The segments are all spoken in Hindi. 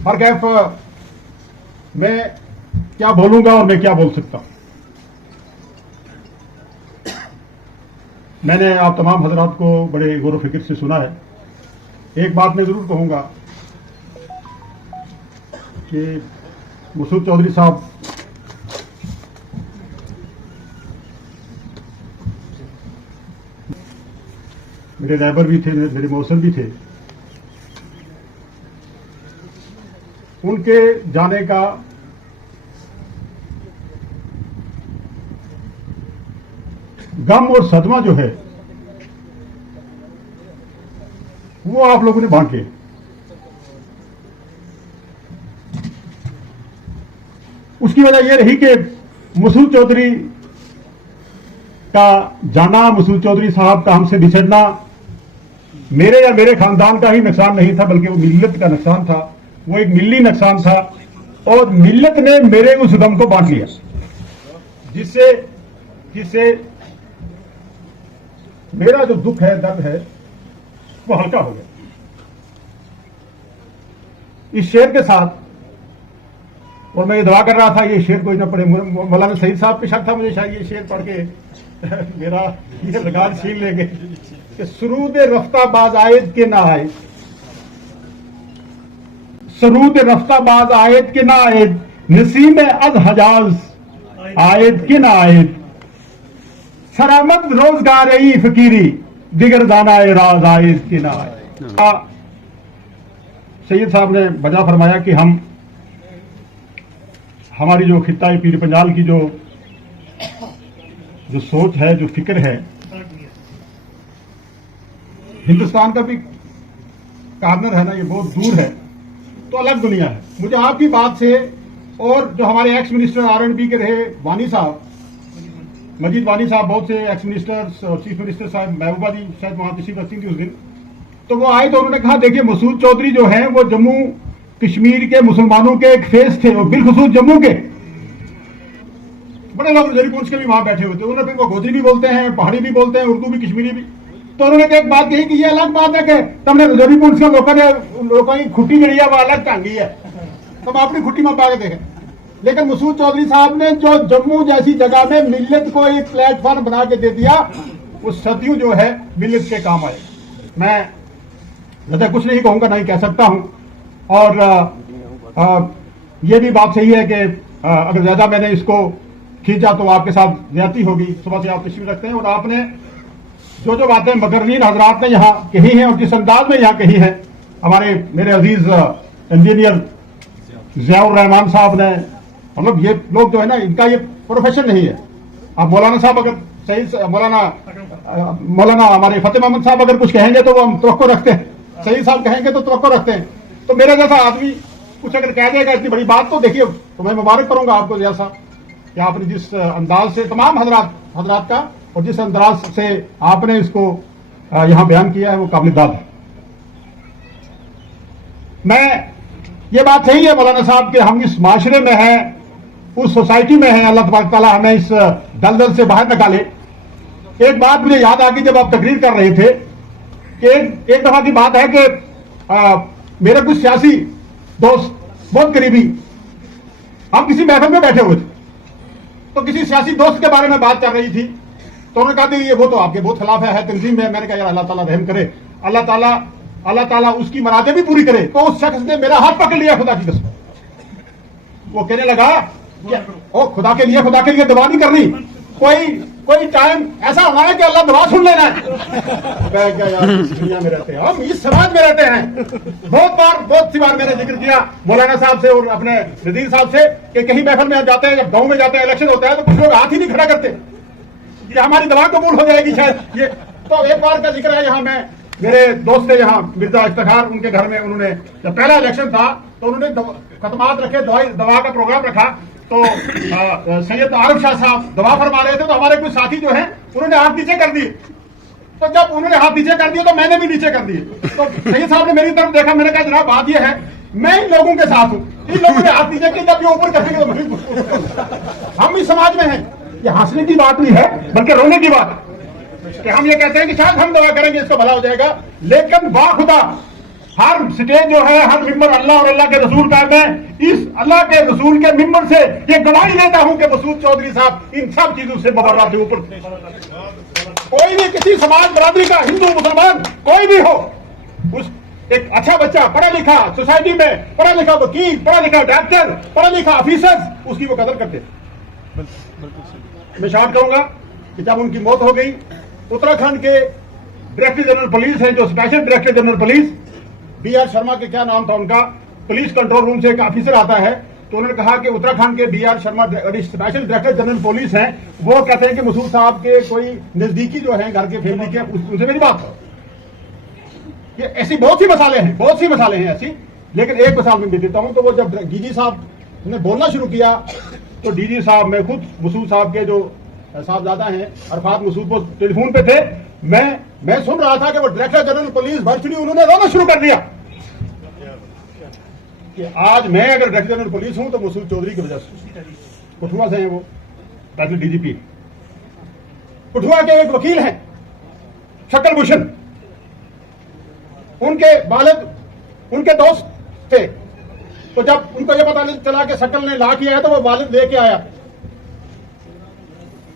हर कैफ मैं क्या बोलूंगा और मैं क्या बोल सकता हूं। मैंने आप तमाम हजरात को बड़े गौर फिक्र से सुना है। एक बात मैं जरूर कहूंगा कि मसूद चौधरी साहब मेरे रैबर भी थे, मेरे मौसम भी थे। उनके जाने का गम और सदमा जो है वो आप लोगों ने बांटे। उसकी वजह यह रही कि मसूद चौधरी का जाना, मसूद चौधरी साहब का हमसे बिछड़ना मेरे या मेरे खानदान का ही नुकसान नहीं था, बल्कि वो मिल्लत का नुकसान था। वो एक मिल्ली नुकसान था और मिल्लत ने मेरे उस गम को बांट लिया, जिससे जिससे मेरा जो दुख है, दर्द है, वो हल्का हो गया। इस शेर के साथ, और मैं ये दुआ कर रहा था ये शेर कोई ना पढ़े, मौलाना सईद साहब पे शक था मुझे, शायद ये शेर पढ़ के मेरा ये लगान छीन लेंगे कि सरूद रफ्ताबाज आयद के ना आयद, सरूद रफ्ताबाज आयद के ना आयद, नसीम अज हजाज आयद के ना आयद, सरामद रोजगार फकीरी दिगर दाना राज आयद के ना आयद। सैयद साहब ने बजा फरमाया कि हमारी जो खित्ता पीर पंजाल की जो सोच है, जो फिक्र है, हिंदुस्तान का भी कार्नर है ना, ये बहुत दूर है, तो अलग दुनिया है। मुझे आपकी बात से, और जो हमारे एक्स मिनिस्टर R&B के रहे वानी साहब, मजीद वानी साहब, बहुत से एक्स मिनिस्टर्स और चीफ मिनिस्टर साहब, महबूबा जी शायद वहां तशरीफ रखती थी उस दिन, तो वो आए तो उन्होंने कहा देखिए मसूद चौधरी जो हैं वो जम्मू कश्मीर के मुसलमानों के एक फेस थे, वो बिलखुसूस जम्मू के। बड़े लोग जरीपुर के भी वहां बैठे हुए थे। उन्होंने फिर वो गोजरी भी बोलते हैं, पहाड़ी भी बोलते हैं, उर्दू भी, कश्मीरी भी। तो उन्होंने एक बात कही कि ये अलग बात है कि तुमने जरीपुर के लोगों की खुट्टी जड़ी है वो अलग टांगी है, तुम अपनी खुट्टी में पा के देखें। लेकिन मसूद चौधरी साहब ने जो जम्मू जैसी जगह में मिल्लत को एक प्लेटफॉर्म बना के दे दिया, वो सदियों जो है मिल्लत के काम आए। मैं ज्यादा कुछ नहीं कहूंगा, नहीं कह सकता हूं। और ये भी बात सही है कि अगर ज्यादा मैंने इसको खींचा तो आपके साथ ज्यादती होगी। सुबह से आप तशरीफ रखते हैं और आपने जो जो बातें मगरनीन हजरात ने यहाँ कही हैं और जिस अंदाज में यहाँ कही है, हमारे मेरे अजीज इंजीनियर जियाउर रहमान साहब ने, मतलब ये लोग जो है ना, इनका ये प्रोफेशन नहीं है। अब मौलाना साहब अगर सही, मौलाना हमारे फतेह मोहम्मद साहब अगर कुछ कहेंगे तो वो हम तवक्को रखते हैं, सही साहब कहेंगे तो तवक्को रखते हैं। तो मेरे जैसा आदमी कुछ अगर कह देगा इतनी बड़ी बात, तो देखिए, तो मैं मुबारक करूंगा आपको जैसा कि आपने जिस अंदाज से तमाम हजरात का और जिस अंदाज से आपने इसको यहां बयान किया है वो काबिल-ए-दाद है। मैं, ये बात सही है मौलाना साहब कि हम इस माशरे में हैं, उस सोसाइटी में हैं, अल्लाह तबारक तआला हमें इस दलदल से बाहर निकाले। एक बात मुझे याद आ गई जब आप तकरीर कर रहे थे कि एक दफा की बात है कि मेरे कुछ सियासी दोस्त बहुत करीबी, हम किसी महफिल में बैठे हुए थे, तो किसी सियासी दोस्त के बारे में बात चल रही थी, तो उन्होंने कहा ये वो तो आपके बहुत खिलाफ है तंजीम है। मैंने कहा यार अल्लाह ताला रहम करे, अल्लाह ताला उसकी मरादे भी पूरी करे। तो उस शख्स ने मेरा हाथ पकड़ लिया, खुदा की कसम। वो कहने लगा ओ खुदा के लिए दुआ नहीं करनी, कोई टाइम ऐसा होना है कि अल्लाह दुआ सुन लेना है। क्या यार, इस दुनिया में रहते हैं हम, इस समाज में रहते हैं। बहुत सी बार मैंने जिक्र किया मौलाना साहब से और अपने नजीर साहब से कि कहीं महफिल में जाते हैं, जब गांव में जाते हैं, इलेक्शन होता है, तो कुछ लोग हाथ ही नहीं खड़ा करते, ये हमारी दवा कबूल हो जाएगी शायद ये। तो एक बार का जिक्र है यहाँ, मैं मेरे दोस्त थे यहाँ मिर्जा इफ्तिखार, उनके घर में उन्होंने जब पहला इलेक्शन था तो उन्होंने खतमात रखे, दवा का प्रोग्राम रखा। तो सैयद आरिफ शाह साहब दवा फरमा रहे थे, तो हमारे कुछ साथी जो हैं उन्होंने हाथ नीचे कर दिए। तो जब उन्होंने हाथ नीचे कर दिए तो मैंने भी नीचे कर दिए। तो सैयद साहब ने मेरी तरफ देखा, मैंने कहा जनाब बात यह है मैं इन लोगों के साथ हूँ, इन लोगों ने हाथ नीचे किए, जब ये ऊपर करेंगे तो हम इस समाज में हैं। ये हंसने की बात नहीं है बल्कि रोने की बात है कि हम ये कहते हैं कि शायद हम दवा करेंगे इसका भला हो जाएगा, लेकिन वाह खुदा हर स्टेज जो है, हर मिंबर अल्लाह और अल्लाह के रसूल का, मैं इस अल्लाह के रसूल के मिंबर से ये गवाही देता हूं कि मसूद चौधरी साहब इन सब चीजों से बबर्रा थे ऊपर। कोई भी किसी समाज बरादरी का, हिंदू मुसलमान कोई भी हो, उस एक अच्छा बच्चा पढ़ा लिखा, सोसाइटी में पढ़ा लिखा वकील, पढ़ा लिखा डॉक्टर, पढ़ा लिखा ऑफिसर, उसकी वो कदर करते। मैं शॉर्ट कहूंगा कि जब उनकी मौत हो गई, उत्तराखंड के डायरेक्टर जनरल पुलिस है, जो special director general police B R. Sharma के, क्या नाम था उनका, पुलिस कंट्रोल रूम से एक ऑफिसर आता है, तो उन्होंने कहा कि उत्तराखंड के B R. Sharma special director general police हैं, वो कहते हैं कि मसूद साहब के कोई नजदीकी जो है घर के फैमिली के, उनसे मेरी बात हो। ये ऐसी बहुत सी मसाले हैं, बहुत सी मसाले हैं ऐसी, लेकिन एक मिसाल मैं दे देता हूं। तो वो जब डीजी साहब ने बोलना शुरू किया, तो डीजी साहब, मैं खुद मसूद साहब के जो साहबजादा हैं अरफात मसूद, वो टेलीफोन पे थे, मैं सुन रहा था कि वो डायरेक्टर जनरल पुलिस वर्चुअली उन्होंने रोना शुरू कर दिया कि आज मैं अगर डायरेक्टर जनरल पुलिस हूं तो मसूद चौधरी की वजह से। कठुआ से हैं वो, स्पेशल डीजीपी कठुआ के एक वकील हैं शक्ल भूषण, उनके वालिद उनके दोस्त थे। तो जब उनको यह पता चला कि शक्ल ने ला किया है, तो वो वालिद लेके आया,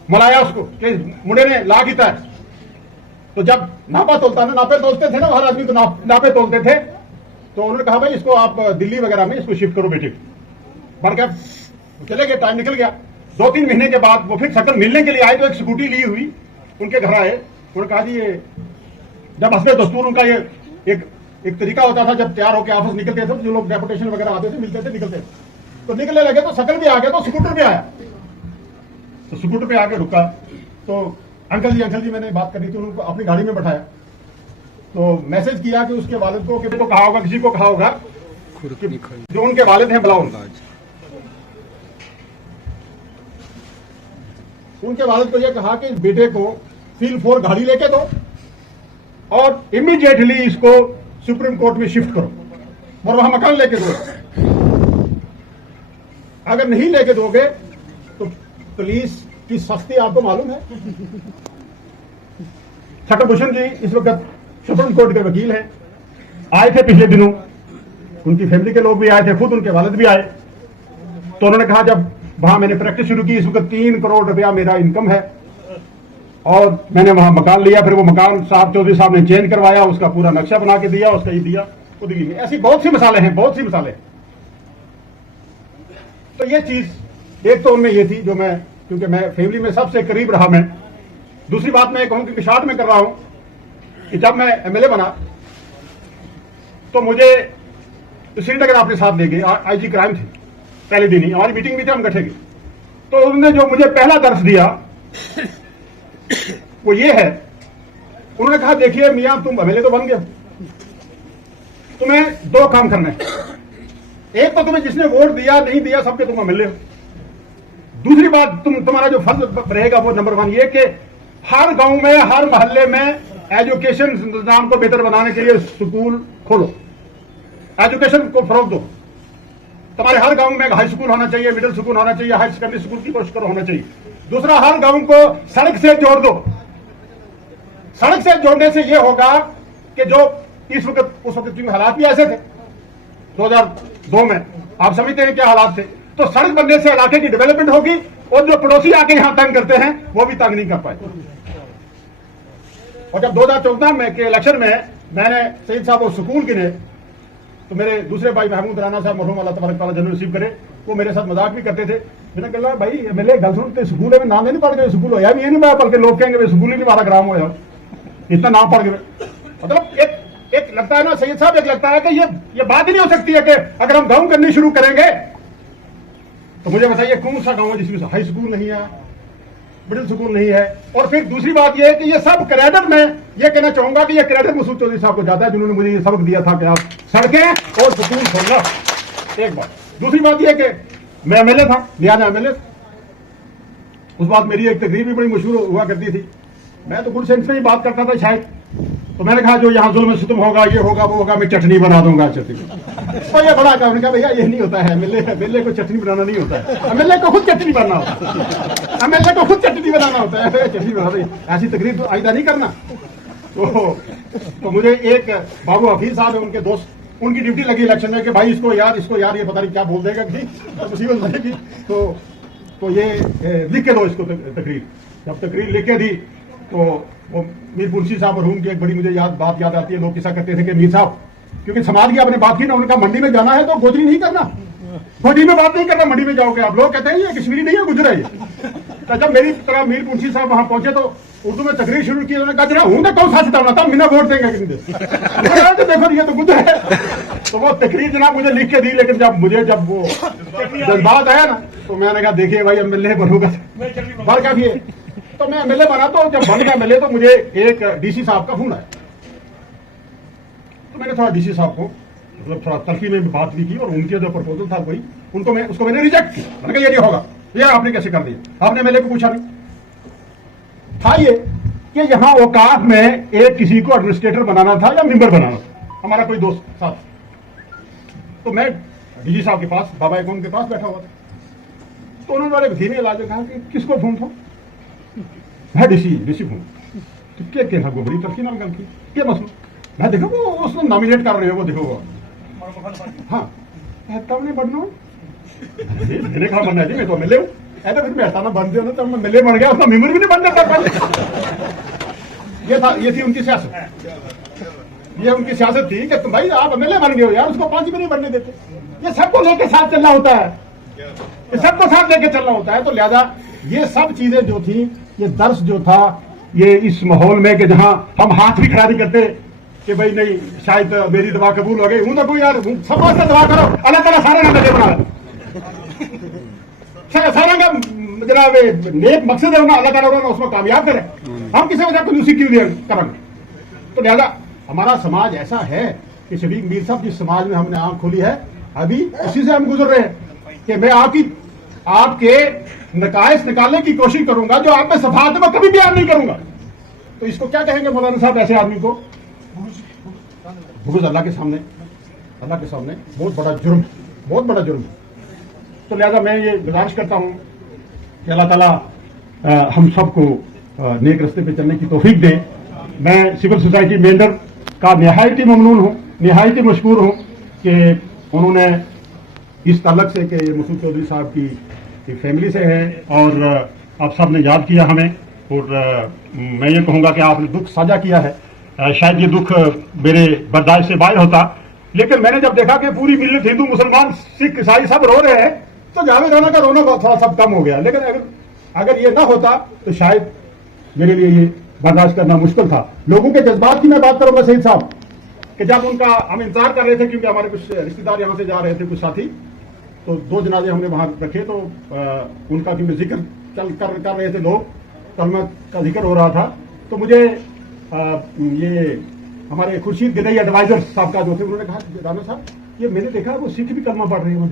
मलाया उसको कि मुंडे ने ला किया है। तो जब नापा तोलता ना, नापे तोलते थे ना हर आदमी, तो नापे तोलते थे, तो उन्होंने कहा भाई इसको आप दिल्ली वगैरह में इसको शिफ्ट करो बेटे। बढ़ गया, चले गए, टाइम निकल गया। 2-3 महीने के बाद वो फिर शक्ल मिलने के लिए आए, तो एक स्कूटी ली हुई उनके घर आए। उन्होंने कहा जी, ये जब हस्बे दस्तूर उनका ये एक तरीका होता था, जब तैयार होकर ऑफिस निकलते थे, जो लोग डेपुटेशन वगैरह आते थे, मिलते थे, निकलते थे, तो निकलने लगे, तो शक्ल भी आ गया, तो स्कूटर पे आया, तो स्कूटर पे आके रुका। तो अंकल जी मैंने बात करी थी, उनको अपनी गाड़ी में बैठाया, तो मैसेज किया कि उसके वालिद को, कि कहा होगा, किसी को कहा होगा कि जो उनके वालिद हैं बुलाओ। उनके वालिद को यह कहा कि बेटे को फील 4 गाड़ी लेके दो और इमीडिएटली इसको सुप्रीम कोर्ट में शिफ्ट करो और वहां मकान लेके दो। अगर नहीं लेके दोगे तो पुलिस की सख्ती आपको मालूम है। शक्ल भूषण जी इस वक्त सुप्रीम कोर्ट के वकील हैं, आए थे पिछले दिनों, उनकी फैमिली के लोग भी आए थे, खुद उनके वालिद भी आए। तो उन्होंने कहा जब वहां मैंने प्रैक्टिस शुरू की, इस वक्त 3 करोड़ रुपया मेरा इनकम है और मैंने वहां मकान लिया, फिर वो मकान साहब चौधरी साहब ने चेंज करवाया, उसका पूरा नक्शा बना के दिया, उसका ही दिया वो दिल्ली में। ऐसी बहुत सी मिसालें हैं, बहुत सी मिसालें। तो ये चीज एक तो उनमें ये थी, जो मैं, क्योंकि मैं फैमिली में सबसे करीब रहा मैं। दूसरी बात मैं कहूं कि शॉर्ट में कर रहा हूं कि जब मैं एमएलए बना तो मुझे श्रीनगर अपने साथ ले गए, आईजी क्राइम थे, पहले दिन ही हमारी मीटिंग भी थी, हम इकट्ठे गए। तो उन्होंने जो मुझे पहला दर्श दिया वो ये है, उन्होंने कहा देखिए मियां, तुम एमएलए तो बन गए, तुम्हें 2 काम करने हैं। एक तो तुम्हें जिसने वोट दिया नहीं दिया सबके तुम एमएलए हो। दूसरी बात, तुम्हारा जो फर्ज रहेगा वो नंबर 1 ये कि हर गांव में, हर मोहल्ले में एजुकेशन निजाम को बेहतर बनाने के लिए स्कूल खोलो, एजुकेशन को फरोग दो। तुम्हारे हर गांव में हाई स्कूल होना चाहिए, मिडिल स्कूल होना चाहिए, हाई सेकेंडरी स्कूल की कोशिश करो होना चाहिए। दूसरा, हर गांव को सड़क से जोड़ दो। सड़क से जोड़ने से यह होगा कि जो इस वक्त, उस वक्त हालात भी ऐसे थे 2002 में, आप समझते हैं क्या हालात थे। तो सड़क बनने से इलाके की डेवलपमेंट होगी और जो पड़ोसी आके यहां तंग करते हैं वो भी तंग नहीं कर पाए। और जब 2014 में के इलेक्शन में मैंने सईद साहब को सुकून गिने, तो मेरे दूसरे भाई महमूद राना साहब मरहूम अल्लाह तबारक तआला जन्नत नसीब करे, वो मेरे साथ मजाक भी करते थे। मैंने कहा भाई एमएलए गल सुनते स्कूल में नाम नहीं पढ़ गए, स्कूल होया भी नहीं, मैं बल्कि लोग कहेंगे स्कूल ही नहीं हमारा ग्राम होया, इतना नाम पढ़ गए। मतलब एक लगता है ना सैयद साहब, एक लगता है कि ये बात ही नहीं हो सकती है कि अगर हम गाँव करनी शुरू करेंगे तो मुझे बताइए कौन सा गाँव है जिसमें हाई स्कूल नहीं है, मिडिल स्कूल नहीं है। और फिर दूसरी बात यह है कि ये सब क्रेडिट, मैं ये कहना चाहूंगा कि ये क्रेडिट मसूद चौधरी साहब को जाता है, जिन्होंने मुझे ये सबक दिया था कि आप सड़कें और स्कूल खोलना, एक बात। दूसरी बात यह कि मैं एमएलए था, लिहाजा एमएलए, उस बात मेरी एक तकरीर भी बड़ी मशहूर हुआ करती थी। मैं तो गुड सेंस में ही बात करता था शायद, तो मैंने कहा जो यहाँ जुल्म सितम होगा, ये होगा वो होगा, मैं चटनी बना दूंगा चटनी। तो ये बड़ा कहा, उन्होंने कहा भैया ये नहीं होता है, एमएलए को चटनी बनाना नहीं होता है, एमएलए को खुद चटनी बनाना होता है, एमएलए को खुद चटनी बनाना होता है, चटनी बना ऐसी तकरीर तो आइंदा नहीं करना। तो मुझे एक बाबू हफीज साहब है, उनके दोस्त उनकी ड्यूटी लगी इलेक्शन में कि भाई इसको यार ये पता नहीं क्या बोल देगा कि मुसीबत बनेगी, तो ये लिख के दो इसको तकरीर। जब तकरीर लिख के दी तो वो मीर मुंशी साहब मरहूम की एक बड़ी मुझे बात याद आती है। लोग किसा करते थे कि मीर साहब, क्योंकि समाज की आपने बात की ना, उनका मंडी में जाना है तो गोजरी नहीं करना, गोजरी में बात नहीं करना, मंडी में जाओगे आप। लोग कहते हैं ये कश्मीरी नहीं है, गुजरा है। तो जब मेरी तरह मीर मुंशी साहब वहां पहुंचे तो उर्दू में तकरीर शुरू की। उन्होंने कहा जरा हूं तो कौन सा चितावना था, बिना वोट देंगे कि नहीं। तो देखो ये तो गुजर है। तो वो तकरीर जनाब मुझे लिख के दी, लेकिन जब वो जज्बात आया ना तो मैंने कहा देखिए भाई एमएलए बनूंगा, बात काफी है। तो मैं एमएलए बना, तो जब बन गया एमएलए तो मुझे एक डीसी साहब का फोन आया। तो मैंने थोड़ा डीसी साहब को मतलब थोड़ा तलखी में बात भी की और उनके जो प्रपोजल था कोई उसको मैंने रिजेक्ट किया। मैंने कहा ये नहीं होगा, ये आपने कैसे कर दिया, आपने एमएलए को पूछा नहीं था ये कि यहाँ औकात में एक किसी को एडमिनिस्ट्रेटर बनाना था या मेंबर बनाना था, हमारा कोई दोस्त साथ। तो मैं डीजी साहब के पास, बाबा एकम के पास बैठा हुआ था। तो उन्होंने बड़े धीमे इलाज में कहा कि किसको फोन था, है डीसी फोन। तो क्या था, बड़ी तलखी नाम गल की क्या मसला। मैं देखो वो उसको नॉमिनेट कर रहे हो, वो देखो वो हाँ तब नहीं बनना, मैंने कहा बनना जी, मैं तो मिले हूँ। ऐसा फिर मैं हटाना बन दिया ना, तब मैं मिले बन गया, उसका मेमोरी भी नहीं बन जाता। ये थी उनकी सियासत, ये उनकी सियासत थी कि तुम भाई आप एमएलए बन गए हो यार, उसको 5 भी नहीं बनने देते। ये सबको लेके साथ चलना होता है, ये सबको साथ लेके चलना होता है। तो लिहाजा ये सब चीजें जो थी, ये दर्श जो था, ये इस माहौल में कि जहां हम हाथ भी खड़ा नहीं करते कि भाई नहीं शायद मेरी दवा कबूल हो गई हूं, तो कोई यार समाज से दवा करो, अल्लाह ताला सारे ना लगे बना सारा का जनाब नेक मकसद है ना, अल्लाह ताला उन्होंने उसमें कामयाब करे। हम किसी वजह को दूसरी क्यों करेंगे। तो लिहाजा हमारा समाज ऐसा है कि शफीक मीर साहब जिस समाज में हमने आंख खोली है, अभी उसी से हम गुजर रहे हैं कि मैं आपके नकायस निकालने की कोशिश करूंगा जो आप में सफात में कभी बयान नहीं करूंगा। तो इसको क्या कहेंगे मौलाना साहब, ऐसे आदमी को बुग़्ज़ अल्लाह के सामने बहुत बड़ा जुर्म, बहुत बड़ा जुर्म। तो लिहाजा मैं ये गुजारिश करता हूँ कि अल्लाह ताला हम सबको नेक रास्ते पे चलने की तौफीक दे। मैं सिविल सोसाइटी मेंबर का निहायती ममनून हूँ, निहायती मशकूर हूँ कि उन्होंने इस ताल्लुक से कि मसूद चौधरी साहब की फैमिली से है और आप सब ने याद किया हमें। और मैं ये कहूँगा कि आपने दुख साझा किया है। शायद ये दुख मेरे बर्दाश्त से बाहर होता, लेकिन मैंने जब देखा कि पूरी मिल्लत हिंदू मुसलमान सिख ईसाई सब रो रहे हैं तो जावेद राना का रोना थोड़ा सब कम हो गया। लेकिन अगर ये ना होता तो शायद मेरे लिए ये बर्दाश्त करना मुश्किल था। लोगों के जज्बात की मैं बात करूंगा शहीद साहब कि जब उनका हम इंतजार कर रहे थे, क्योंकि हमारे कुछ रिश्तेदार यहाँ से जा रहे थे, कुछ साथी, तो 2 जनाजे हमने वहां रखे। तो उनका क्योंकि जिक्र कर रहे थे लोग, कलमा का जिक्र हो रहा था, तो मुझे ये हमारे खुर्शीद गिदई एडवाइजर साहब का जो थे, उन्होंने कहा राना साहब ये मैंने देखा वो सिख भी कलमा पढ़ रहे हैं वहां,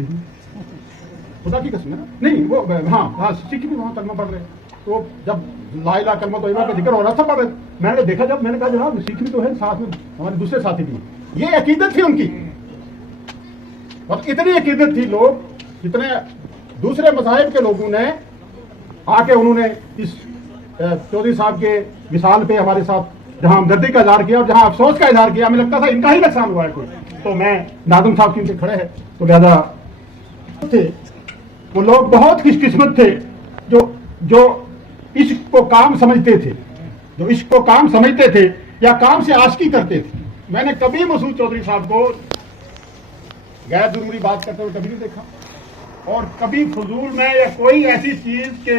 खुदा की कसम है ना, नहीं वो हाँ सिख भी वहां कलमा पढ़ रहे हैं। तो जब ला इलाहा कलमा तोयबा का जिक्र हो रहा था पढ़ रहे, मैंने देखा, जब मैंने कहा जनाब सिख भी तो है, साथ में हमारे दूसरे साथी भी। ये अकीदत थी उनकी, और इतनी अकीदत थी, लोग इतने दूसरे मज़ाहिब के लोगों ने आके उन्होंने इस चौधरी साहब के मिसाल पे हमारे साथ जहां हमदर्दी का इजहार किया और जहां अफसोस का इजहार किया, हमें लगता था इनका ही नुकसान हुआ है कोई। तो मैं नाज़िम साहब क्योंकि खड़े हैं, तो लिहाजा थे वो लोग बहुत खुशकिस्मत थे जो इश्क को काम समझते थे, जो इश्क को काम समझते थे या काम से आशिकी करते थे। मैंने कभी मसूद चौधरी साहब को गैर जरूरी बात करते हुए कभी नहीं देखा, और कभी फजूल में या कोई ऐसी चीज के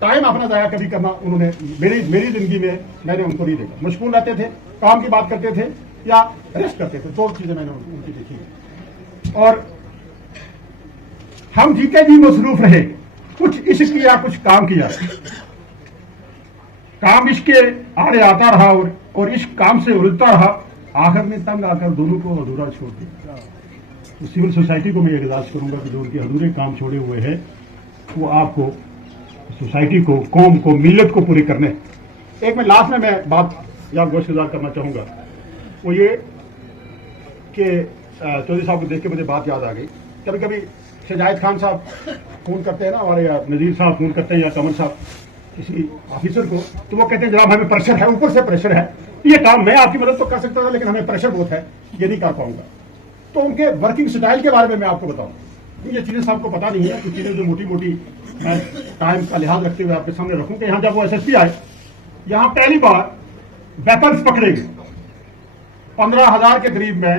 टाइम अपना जाया कभी करना उन्होंने मेरी जिंदगी में मैंने उनको नहीं देखा। मशगूल रहते थे, काम की बात करते थे या रेस्ट करते थे, 2 चीजें मैंने उनकी देखी। और हम जीते भी मसरूफ रहे, कुछ इश्क किया कुछ काम किया, काम इश्क के आड़े आता रहा और इश्क काम से उलझता रहा, आखिर में तंग आकर दोनों को अधूरा छोड़ दिया। तो सिविल सोसाइटी को मैं ये गुजारिश करूंगा कि जो उनके अधूरे काम छोड़े हुए हैं वो आपको, सोसाइटी को, कौम को, मिल्लत को पूरे करने। एक मैं लास्ट में मैं बात याद गोशगुजार करना चाहूंगा, वो ये कि चौधरी साहब को देख के मुझे बात याद आ गई। कभी कभी शहजाद खान साहब फोन करते हैं ना हमारे, या नजीर साहब फोन करते हैं, या कमर साहब किसी ऑफिसर को, तो वो कहते हैं जनाब हमें प्रेशर है, ऊपर से प्रेशर है, ये काम मैं आपकी मदद तो कर सकता था लेकिन हमें प्रेशर बहुत है, ये नहीं कर पाऊंगा। तो उनके वर्किंग स्टाइल के बारे में मैं आपको बताऊं, ये चीजें सबको पता नहीं है। कुछ चीजें जो मोटी मोटी मैं टाइम का लिहाज रखते हुए आपके सामने रखूं कि यहां जब वो एसएसपी आए, यहां पहली बार वेपन्स पकड़े गए, 15,000 के करीब में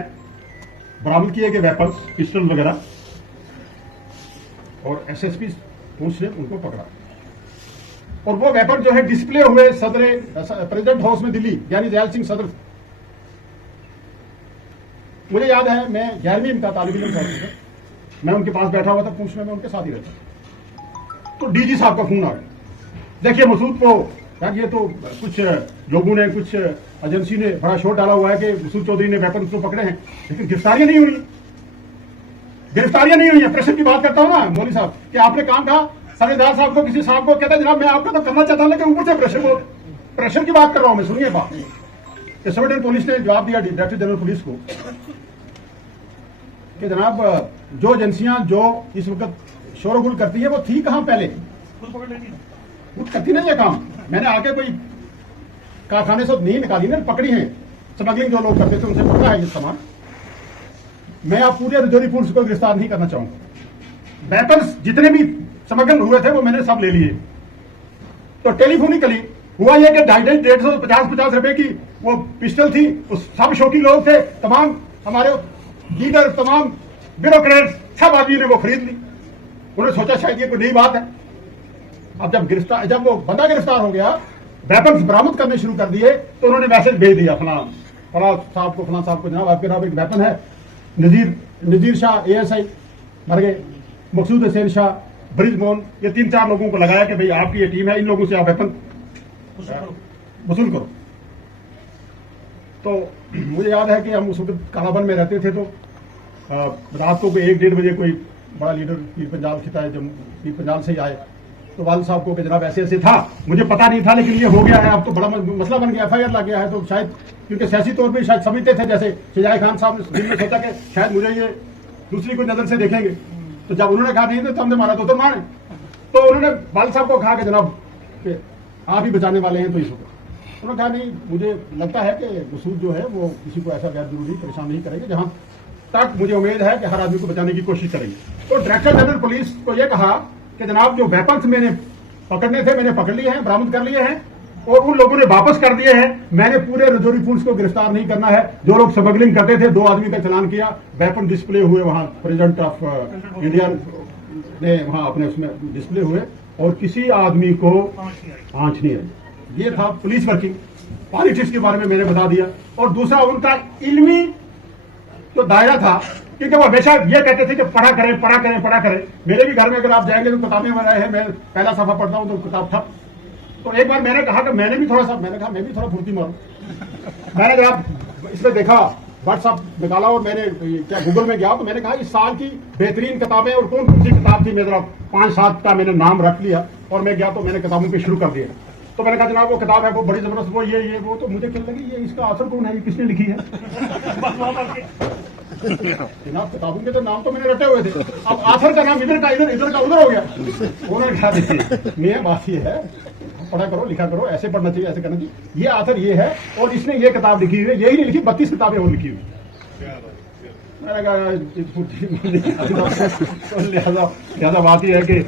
बरामद किए गए वेपन्स, पिस्टल वगैरह, और एसएसपी पुलिस ने उनको पकड़ा। और वो वेपन जो है डिस्प्ले हुए सदर प्रेसिडेंट हाउस में दिल्ली, यानी दयाल सिंह सदर। मुझे याद है मैं 11वीं में था, तालिब इल्म था, मैं उनके पास बैठा हुआ था, पूछने में उनके साथ ही रहता, तो डीजी साहब का फोन आ गया, देखिए मसूद को, यार ये तो कुछ लोगों ने, कुछ एजेंसी ने बड़ा शोर डाला हुआ है कि मसूद चौधरी ने वेपन तो पकड़े हैं, लेकिन गिरफ्तारियां नहीं हुई, गिरफ्तारियां नहीं हुई है। प्रेशर की बात करता हूं ना मौली साहब कि आपने काम कहा सरेदार साहब को, किसी साहब को, कहता जनाब मैं आपका तो करना चाहता हूं, लेकिन ऊपर से प्रेशर की बात कर रहा हूं मैं। सुनिए बात कि सब पुलिस ने जवाब दिया डायरेक्टर जनरल पुलिस को कि जनाब जो एजेंसियां जो इस वक्त शोरगुल करती है वो थी कहां पहले, वो करती नहीं है काम। मैंने आके कोई कारखाने से नहीं निकाली ना, पकड़ी है, स्मगलिंग जो लोग करते थे उनसे पकड़ा है ये सामान। मैं आप पूरे रजौरी पुलिस को गिरफ्तार नहीं करना चाहूंगा। वेपन्स जितने भी स्मगल हुए थे वो मैंने सब ले लिए। तो टेलीफोनिकली हुआ यह कि 250, 150, 50 रुपए की वो पिस्टल थी, उस सब शौकी लोग थे, तमाम हमारे लीडर, तमाम ब्यूरोक्रेट्स, सब आदमी ने वो खरीद ली। उन्होंने सोचा शायद ये कोई नई बात है। अब जब वो बंदा गिरफ्तार हो गया, वेपन्स बरामद करने शुरू कर दिए, तो उन्होंने मैसेज भेज दिया फलां साहब को, जनाब आपके नाम एक वेपन है, नजीर शाह एएसआई मर गए, मकसूद हुसैन शाह, ब्रिजमोहन, ये 3-4 लोगों को लगाया कि भाई आपकी ये टीम है, इन लोगों से आप वेपन वसूल करो। तो मुझे याद है कि हम उस वक्त कालाबन में रहते थे, तो रात को 1-1:30 बजे कोई बड़ा लीडर पीर पंजाल खिताए, जब पीर पंजाल से ही आए, तो वाल साहब को कि जनाब ऐसे ऐसे था, मुझे पता नहीं था लेकिन ये हो गया है, अब तो बड़ा मसला बन गया, एफआईआर लग गया है। तो शायद क्योंकि सियासी तौर पर शायद समझते थे, जैसे शजाए खान साहब ने सोचा कि शायद मुझे ये दूसरी कोई नजर से देखेंगे, तो जब उन्होंने कहा नहीं तो हमने मारा तो मारे, तो उन्होंने वाल साहब को कहा कि जनाब कि आप ही बचाने वाले हैं, तो इस वक्त उन्होंने कहा नहीं, मुझे लगता है कि मसूद जो है वो किसी को ऐसा गैर जरूरी परेशान नहीं करेंगे, जहां तक मुझे उम्मीद है कि हर आदमी को बचाने की कोशिश करेंगे। तो डायरेक्टर जनरल पुलिस को यह कहा कि जनाब जो वेपन्स मैंने पकड़ने थे मैंने पकड़ लिए हैं, बरामद कर लिए हैं, और उन लोगों ने वापस कर दिए हैं। मैंने पूरे रजौरी पुलिस को गिरफ्तार नहीं करना है। जो लोग स्मगलिंग करते थे, 2 आदमी का चलान किया, वेपन डिस्प्ले हुए वहां प्रेसिडेंट ऑफ इंडिया ने वहां अपने उसमें डिस्प्ले हुए, और किसी आदमी को आंच नहीं आई। ये था पुलिस वर्किंग। पॉलिटिक्स के बारे में मैंने बता दिया। और दूसरा उनका इल्मी जो दायरा था, क्योंकि वो हमेशा ये कहते थे कि पढ़ा करें, पढ़ा करें, पढ़ा करें। मेरे भी घर में अगर आप जाएंगे तो किताबें बनाए हैं, मैं पहला सफा पढ़ता हूं तो किताब ठप। तो एक बार मैंने कहा कि मैं भी थोड़ा फुर्ती मारूं। मैंने जब इसमें देखा, व्हाट्सएप निकाला और मैंने क्या गूगल में गया, तो मैंने कहा इस साल की बेहतरीन किताबें और कौन कौन सी किताब थी। मेरा 5-7 का मैंने नाम रख लिया और मैं गया तो मैंने किताबों पे शुरू कर दिया। तो मैंने कहा जनाब वो किताब है, वो बड़ी जबरदस्त, वो ये वो। तो मुझे कहने लगी ये इसका आथर कौन है, ये किसने लिखी है। जनाब किताबों के तो नाम तो मैंने रटे हुए थे, अब आथर का नाम इधर का उधर हो गया। उन्होंने कहा देखिए मेरा बात ये है, पढ़ा करो, लिखा करो, ऐसे पढ़ना चाहिए, ऐसे करना चाहिए। ये आथर ये है और इसने ये किताब लिखी हुई है, यही नहीं लिखी, 32 किताबें और लिखी हुई। मैंने कहा लिहाजा बात यह है कि